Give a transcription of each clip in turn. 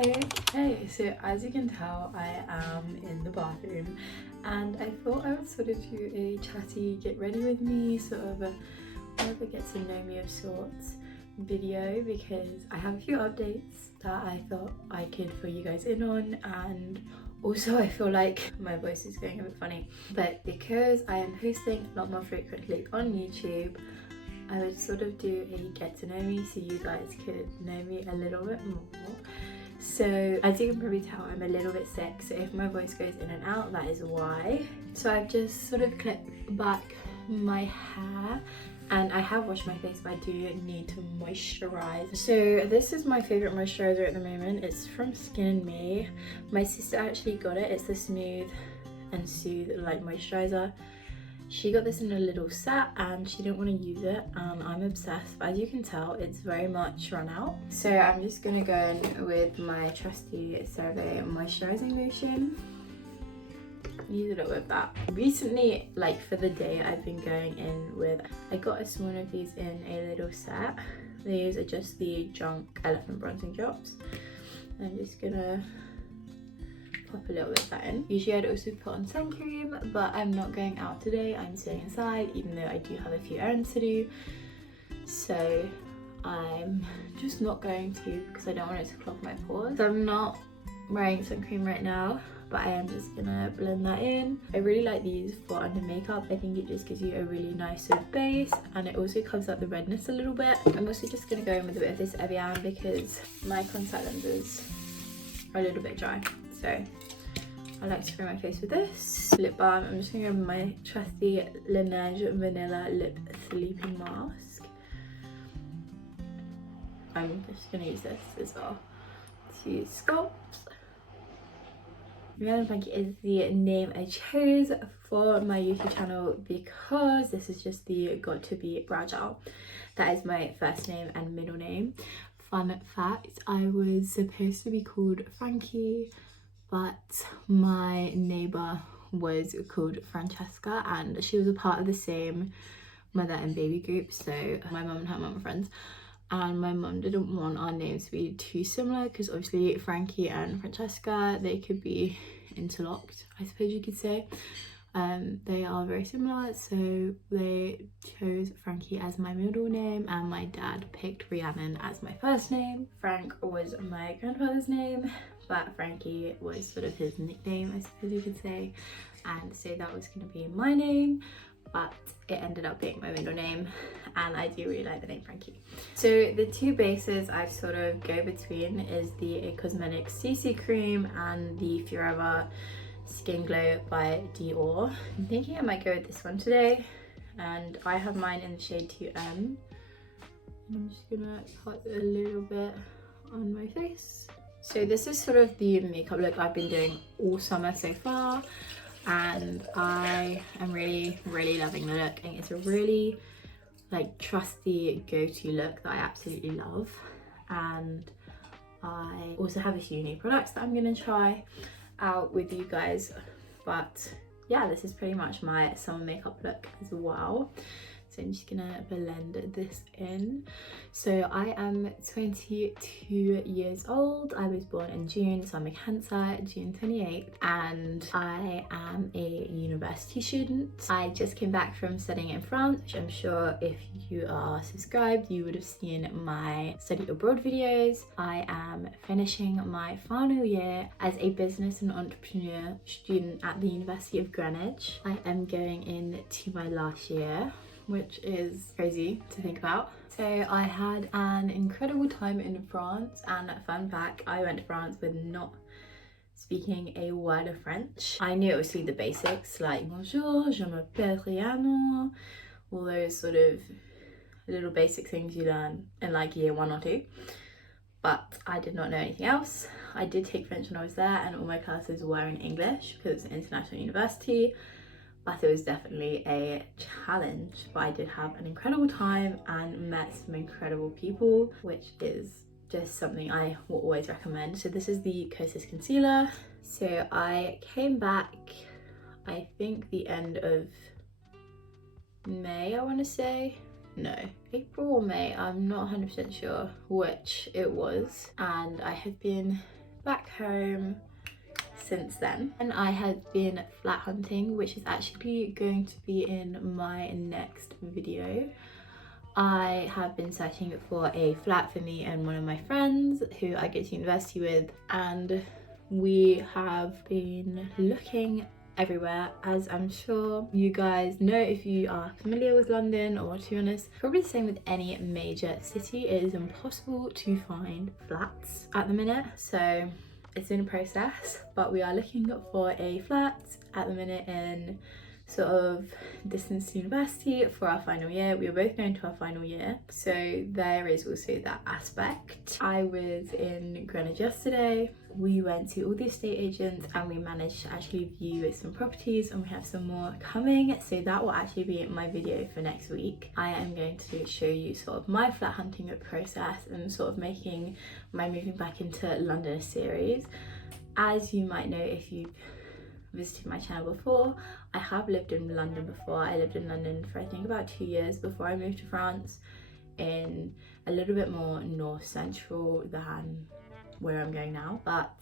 Okay, so as you can tell, I am in the bathroom and I thought I would sort of do a chatty get ready with me, sort of a more of a get to know me of sorts video, because I have a few updates that I thought I could fill you guys in on, and also I feel like my voice is going a bit funny, but because I am posting a lot more frequently on YouTube, I would sort of do a get to know me so you guys could know me a little bit more. So as you can probably tell, I'm a little bit sick, so if my voice goes in and out, that is why. So I've just sort of clipped back my hair and I have washed my face, but I do need to moisturize. So this is my favorite moisturizer at the moment. It's from Skin and Me. My sister actually got it. It's the Smooth and Soothe Light Moisturizer. She got this in a little set and she didn't want to use it, and I'm obsessed. But as you can tell, it's very much run out. So I'm just gonna go in with my trusty CeraVe moisturizing lotion. Use a little bit of that. Recently, like for the day, I've been going in with, I got a small one of these in a little set. These are just the Junk Elephant Bronzing Drops. I'm just gonna pop a little bit of that in. Usually I'd also put on sun cream, but I'm not going out today. I'm staying inside, even though I do have a few errands to do. So I'm just not going to, because I don't want it to clog my pores. So I'm not wearing sun cream right now, but I am just gonna blend that in. I really like these for under makeup. I think it just gives you a really nice sort of base, and it also covers up the redness a little bit. I'm also just gonna go in with a bit of this Evian because my contact lenses are a little bit dry. So I like to spray my face with this. Lip balm, I'm just gonna go with my trusty Laneige Vanilla Lip Sleeping Mask. I'm just gonna use this as well to sculpt. Rihanna Frankie is the name I chose for my YouTube channel because this is just the got to be brow gel. That is my first name and middle name. Fun fact, I was supposed to be called Frankie, but my neighbour was called Francesca and she was a part of the same mother and baby group, so my mum and her mum were friends, and my mum didn't want our names to be too similar because obviously Frankie and Francesca, they could be interlocked, I suppose you could say. They are very similar, so they chose Frankie as my middle name and my dad picked Rhiannon as my first name. Frank was my grandfather's name, but Frankie was sort of his nickname, I suppose you could say, and so that was going to be my name, but it ended up being my middle name, and I do really like the name Frankie. So the two bases I sort of go between is the Cosmetics CC Cream and the Forever Skin Glow by Dior. I'm thinking I might go with this one today, and I have mine in the shade 2M. I'm just gonna put a little bit on my face. So this is sort of the makeup look I've been doing all summer so far, and I am really loving the look. And it's a really like trusty go-to look that I absolutely love, and I also have a few new products that I'm gonna try out with you guys, but yeah, this is pretty much my summer makeup look as well. So I'm just gonna blend this in. So I am 22 years old. I was born in June, so I'm a Cancer, June 28th, and I am a university student. I just came back from studying in France, which I'm sure if you are subscribed, you would have seen my study abroad videos. I am finishing my final year as a business and entrepreneur student at the University of Greenwich. I am going into my last year, which is crazy to think about. So I had an incredible time in France, and fun fact, I went to France with not speaking a word of French. I knew obviously the basics like bonjour, je m'appelle Rihanna, all those sort of little basic things you learn in like year 1 or 2, but I did not know anything else. I did take French when I was there, and all my classes were in English because it's an international university. But it was definitely a challenge, but I did have an incredible time and met some incredible people, which is just something I will always recommend. So this is the Kosas concealer. So I came back, I think the end of May, I want to say. No, April or May, I'm not 100% sure which it was. And I have been back home since then, and I have been flat hunting, which is actually going to be in my next video. I have been searching for a flat for me and one of my friends who I go to university with, and we have been looking everywhere, as I'm sure you guys know if you are familiar with London, or to be honest, probably the same with any major city. It is impossible to find flats at the minute, so it's been a process, but we are looking for a flat at the minute in sort of distance to university for our final year. We are both going to our final year, so there is also that aspect. I was in Greenwich yesterday. We went to all the estate agents and we managed to actually view some properties, and we have some more coming, so that will actually be my video for next week. I am going to show you sort of my flat hunting process and sort of making my moving back into London a series. As you might know if you've visited my channel before, I have lived in London before. I lived in London for I think about 2 years before I moved to France, in a little bit more north central than where I'm going now. But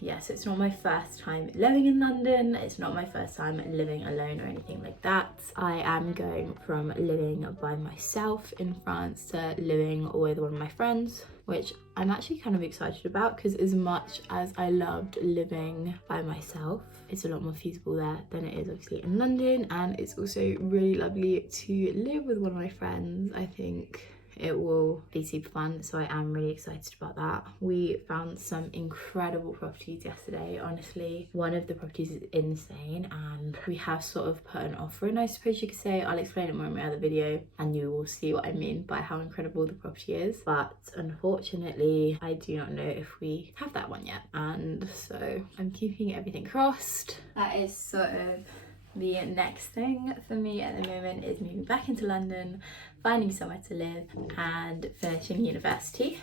yes, it's not my first time living in London. It's not my first time living alone or anything like that. I am going from living by myself in France to living with one of my friends, which I'm actually kind of excited about, because as much as I loved living by myself, it's a lot more feasible there than it is obviously in London, and it's also really lovely to live with one of my friends. I think it will be super fun, so I am really excited about that. We found some incredible properties yesterday. Honestly, one of the properties is insane, and we have sort of put an offer in, I suppose you could say. I'll explain it more in my other video and you will see what I mean by how incredible the property is, but unfortunately I do not know if we have that one yet, and so I'm keeping everything crossed. That is sort of the next thing for me at the moment, is moving back into London, finding somewhere to live and finishing university.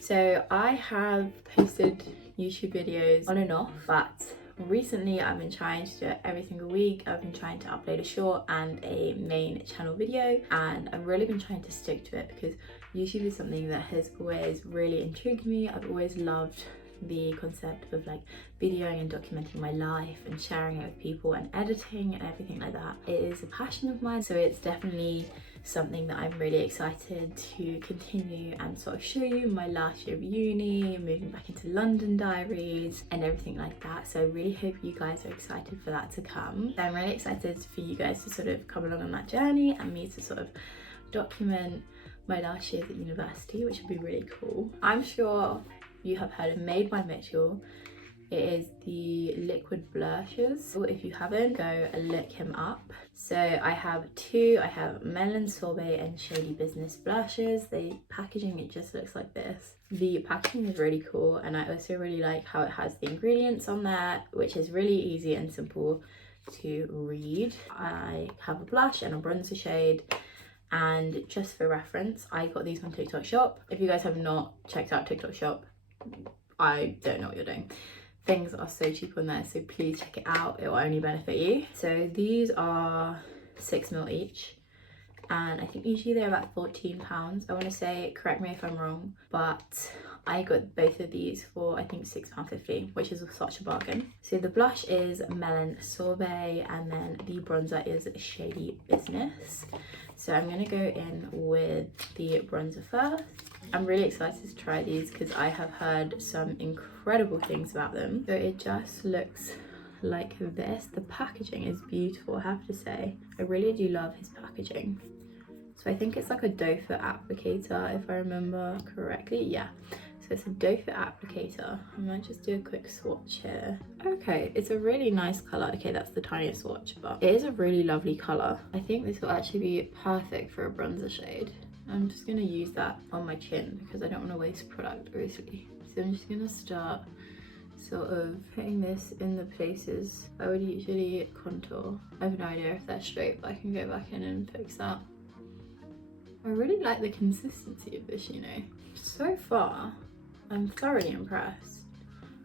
So I have posted YouTube videos on and off, but recently I've been trying to do it every single week. I've been trying to upload a short and a main channel video, and I've really been trying to stick to it because YouTube is something that has always really intrigued me. I've always loved the concept of like videoing and documenting my life and sharing it with people and editing and everything like that. It is a passion of mine, so it's definitely something that I'm really excited to continue and sort of show you my last year of uni, moving back into London diaries and everything like that. So I really hope you guys are excited for that to come. So I'm really excited for you guys to sort of come along on that journey and me to sort of document my last years at university, which would be really cool. I'm sure you have heard of Made by Mitchell. It is the liquid blushes. So if you haven't, go look him up. So I have two. I have Melon Sorbet and Shady Business blushes. The packaging, it just looks like this. The packaging is really cool, and I also really like how it has the ingredients on there, which is really easy and simple to read. I have a blush and a bronzer shade, and just for reference, I got these on TikTok Shop. If you guys have not checked out TikTok Shop, I don't know what you're doing. Things are so cheap on there, so please check it out. It will only benefit you. So these are 6ml each, and I think usually they're about £14. I want to say, correct me if I'm wrong, but I got both of these for I think £6.50, which is such a bargain. So the blush is Melon Sorbet, and then the bronzer is Shady Business. So I'm going to go in with the bronzer first. I'm really excited to try these because I have heard some incredible things about them. So it just looks like this. The packaging is beautiful, I have to say. I really do love his packaging. So I think it's like a doe foot applicator, if I remember correctly. Yeah, so it's a doe foot applicator. I might just do a quick swatch here. Okay, it's a really nice color. Okay, that's the tiniest swatch, but it is a really lovely color. I think this will actually be perfect for a bronzer shade. I'm just going to use that on my chin because I don't want to waste product, obviously. So I'm just going to start sort of putting this in the places I would usually contour. I have no idea if they're straight, but I can go back in and fix that. I really like the consistency of this, you know. So far, I'm thoroughly impressed.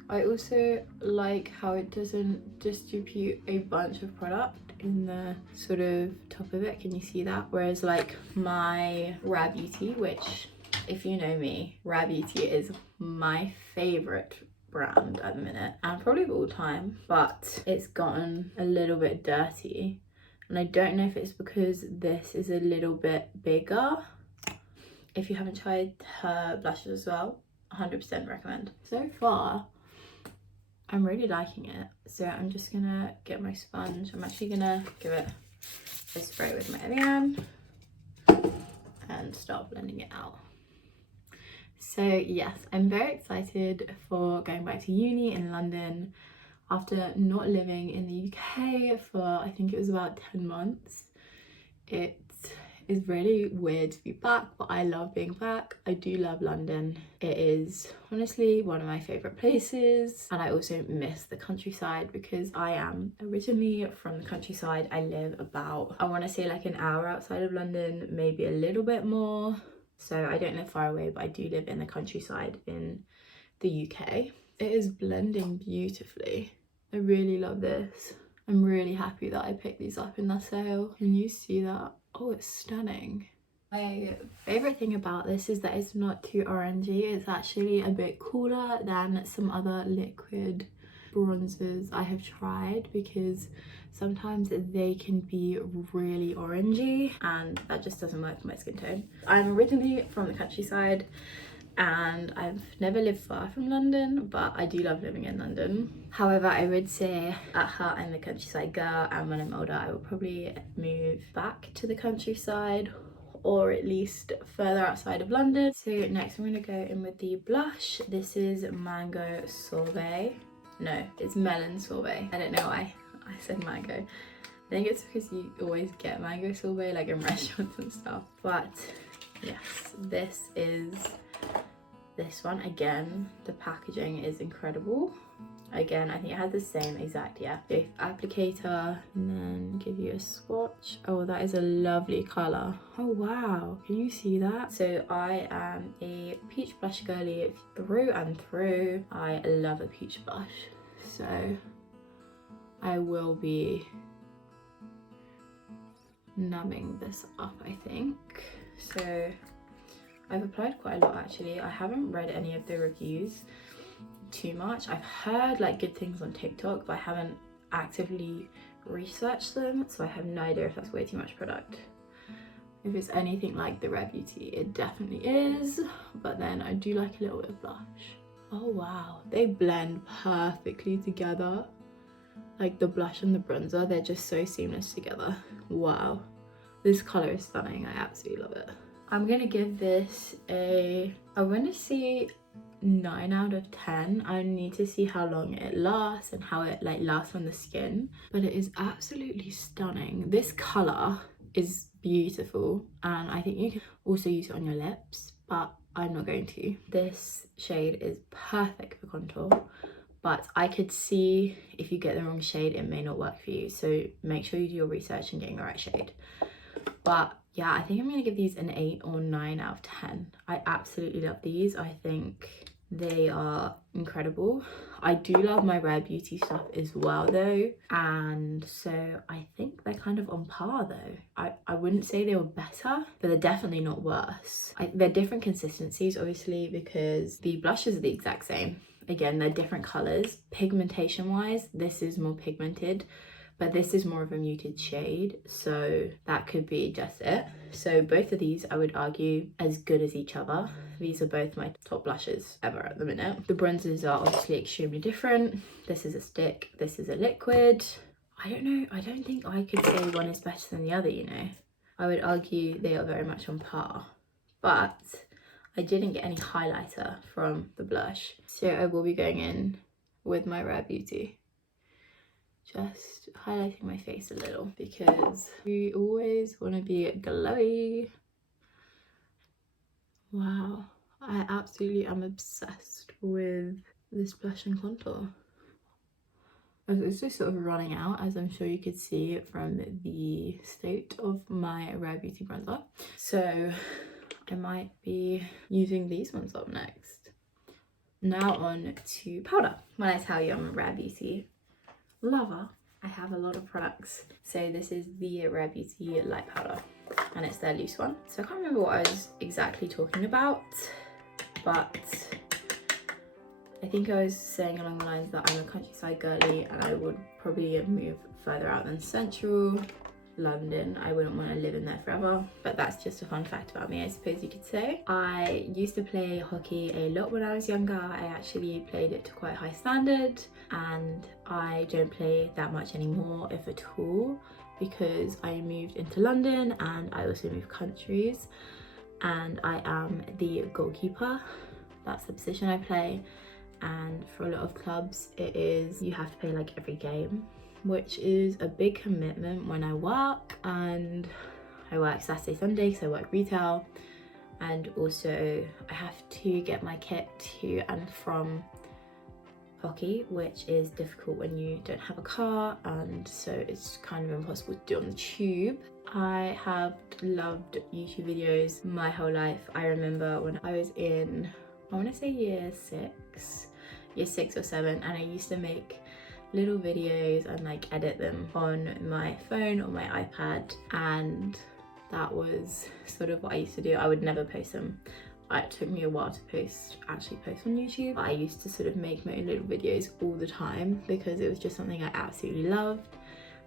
I also like how it doesn't distribute a bunch of product in the sort of top of it. Can you see that? Whereas like my Rare Beauty, which if you know me, Rare Beauty is my favorite brand at the minute, and probably of all time, but it's gotten a little bit dirty, and I don't know if it's because this is a little bit bigger. If you haven't tried her blushes as well, 100% recommend. So far I'm really liking it, so I'm just gonna get my sponge. I'm actually gonna give it a spray with my Evian and start blending it out. So yes, I'm very excited for going back to uni in London after not living in the UK for, I think it was about 10 months. It is really weird to be back, but I love being back. I do love London. It is honestly one of my favorite places, and I also miss the countryside because I am originally from the countryside. I live about, I want to say like an hour outside of London, maybe a little bit more. So I don't live far away, but I do live in the countryside in the UK. It is blending beautifully. I really love this. I'm really happy that I picked these up in the sale. Can you see that? Oh, it's stunning. My favorite thing about this is that it's not too orangey. It's actually a bit cooler than some other liquid bronzers I have tried, because sometimes they can be really orangey and that just doesn't work for my skin tone. I'm originally from the countryside and I've never lived far from London, but I do love living in London. However, I would say at heart I'm the countryside girl, and when I'm older I will probably move back to the countryside, or at least further outside of London. So next I'm going to go in with the blush. This is Mango Sorbet. No, it's Melon Sorbet. I don't know why I said mango. I think it's because you always get mango sorbet like in restaurants and stuff. But yes, this is this one. Again, the packaging is incredible. Again, I think it has the same exact, yeah, applicator, and then give you a swatch. Oh, that is a lovely color. Oh wow, can you see that? So I am a peach blush girly through and through. I love a peach blush, so I will be numbing this up, I think. So I've applied quite a lot actually. I haven't read any of the reviews too much. I've heard like good things on TikTok, but I haven't actively researched them, so I have no idea if that's way too much product. If it's anything like the Rare Beauty, it definitely is, but then I do like a little bit of blush. Oh wow, they blend perfectly together. Like the blush and the bronzer, they're just so seamless together. Wow, this color is stunning. I absolutely love it. I'm gonna give this a, I want to say 9 out of 10. I need to see how long it lasts and how it like lasts on the skin, but it is absolutely stunning. This color is beautiful, and I think you can also use it on your lips, but I'm not going to. This shade is perfect for contour, but I could see if you get the wrong shade it may not work for you, so make sure you do your research in getting the right shade. But yeah, I think I'm gonna give these an 8 or 9 out of 10. I absolutely love these. I think they are incredible. I do love my Rare Beauty stuff as well though, and so I think they're kind of on par though. I wouldn't say they were better, but they're definitely not worse. They're different consistencies obviously, because the blushes are the exact same. Again, they're different colors. Pigmentation wise, this is more pigmented, but this is more of a muted shade, so that could be just it. So both of these I would argue as good as each other. These are both my top blushes ever at the minute. The bronzers are obviously extremely different. This is a stick, this is a liquid. I don't know, I don't think I could say one is better than the other, you know. I would argue they are very much on par, but I didn't get any highlighter from the blush, so I will be going in with my Rare Beauty. Just highlighting my face a little because we always want to be glowy. Wow, I absolutely am obsessed with this blush and contour. It's just sort of running out, as I'm sure you could see from the state of my Rare Beauty bronzer. So I might be using these ones up next. Now on to powder. When I tell you I'm a Rare Beauty lover, I have a lot of products. So this is the Rare Beauty light powder, and it's their loose one. So I can't remember what I was exactly talking about, but I think I was saying along the lines that I'm a countryside girly and I would probably move further out than central London. I wouldn't want to live in there forever, but that's just a fun fact about me, I suppose you could say. I used to play hockey a lot when I was younger. I actually played it to quite high standard, and I don't play that much anymore, if at all, because I moved into London and I also moved countries, and I am the goalkeeper. That's the position I play. And for a lot of clubs it is, you have to play like every game, which is a big commitment when I work, and I work Saturday, Sunday because I work retail, and also I have to get my kit to and from hockey, which is difficult when you don't have a car, and so it's kind of impossible to do on the tube. I have loved YouTube videos my whole life. I remember when I was in, I want to say year 6 or 7, and I used to make little videos and like edit them on my phone or my iPad, and that was sort of what I used to do. I would never post them. It took me a while to actually post on YouTube. I used to sort of make my own little videos all the time because it was just something I absolutely loved.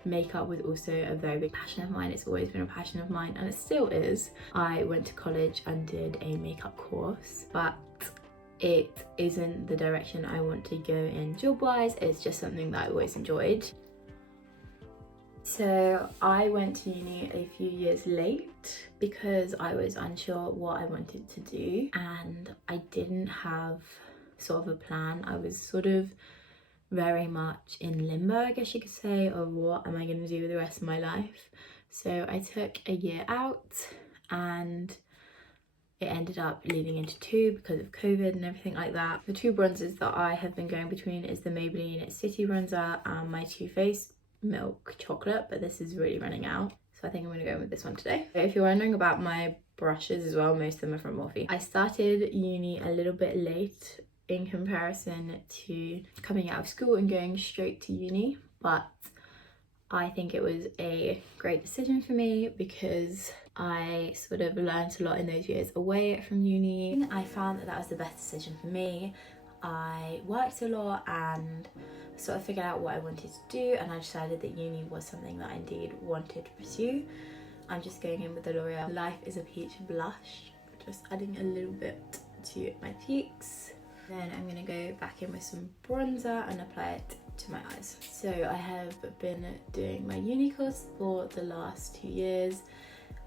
Makeup was also a very big passion of mine. It's always been a passion of mine, and it still is. I went to college and did a makeup course, but it isn't the direction I want to go in job-wise. It's just something that I always enjoyed. So I went to uni a few years late because I was unsure what I wanted to do, and I didn't have sort of a plan. I was sort of very much in limbo, I guess you could say, of what am I going to do with the rest of my life. So I took a year out, and it ended up leading into 2 because of COVID and everything like that. The 2 bronzers that I have been going between is the Maybelline City Bronzer and my Too Faced Milk Chocolate, but this is really running out, so I think I'm going to go with this one today. If you're wondering about my brushes as well, most of them are from Morphe. I started uni a little bit late in comparison to coming out of school and going straight to uni, but I think it was a great decision for me because I sort of learned a lot in those years away from uni. I found that was the best decision for me. I worked a lot and sort of figured out what I wanted to do, and I decided that uni was something that I indeed wanted to pursue. I'm just going in with the L'Oreal Life is a Peach blush, just adding a little bit to my cheeks. Then I'm going to go back in with some bronzer and apply it to my eyes. So I have been doing my uni course for the last 2 years,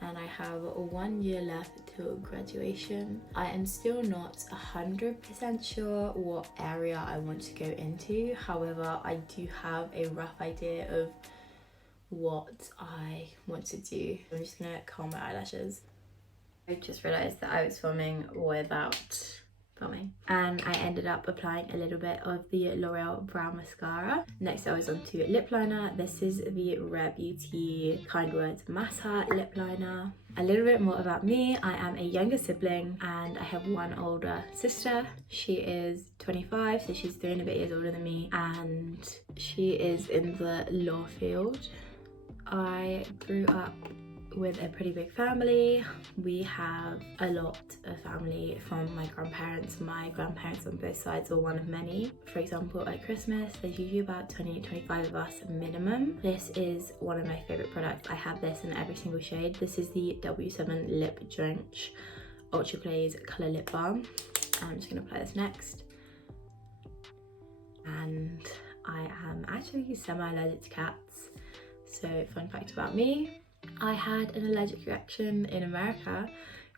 and I have 1 year left till graduation. I am still not 100% sure what area I want to go into. However, I do have a rough idea of what I want to do. I'm just gonna curl my eyelashes. I just realised that I was filming without filming, and I ended up applying a little bit of the L'Oreal Brow Mascara. Next I was on to lip liner. This is the Rare Beauty Kind Words Matte Lip Liner. A little bit more about me. I am a younger sibling and I have 1 older sister. She is 25, so she's 3 and a bit years older than me, and she is in the law field. I grew up with a pretty big family. We have a lot of family from my grandparents. My grandparents on both sides are one of many. For example, at Christmas, there's usually about 20-25 of us minimum. This is one of my favorite products. I have this in every single shade. This is the W7 Lip Drench Ultra Glaze Colour Lip Balm. I'm just gonna apply this next. And I am actually semi-allergic to cats. So fun fact about me, I had an allergic reaction in America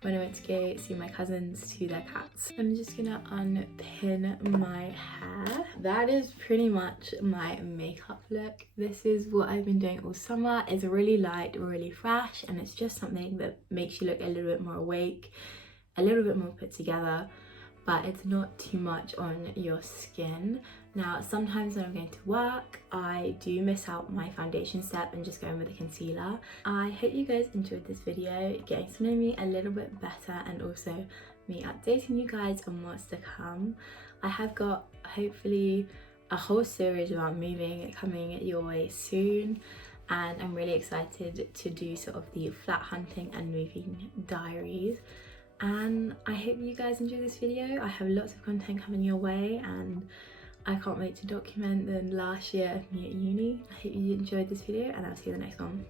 when I went to go see my cousins to their cats. I'm just gonna unpin my hair. That is pretty much my makeup look. This is what I've been doing all summer. It's really light, really fresh, and it's just something that makes you look a little bit more awake, a little bit more put together, but it's not too much on your skin. Now, sometimes when I'm going to work, I do miss out my foundation step and just go in with a concealer. I hope you guys enjoyed this video, getting to know me a little bit better, and also me updating you guys on what's to come. I have got, hopefully, a whole series about moving coming your way soon, and I'm really excited to do sort of the flat hunting and moving diaries. And I hope you guys enjoy this video. I have lots of content coming your way and I can't wait to document the last year of me at uni. I hope you enjoyed this video and I'll see you in the next one.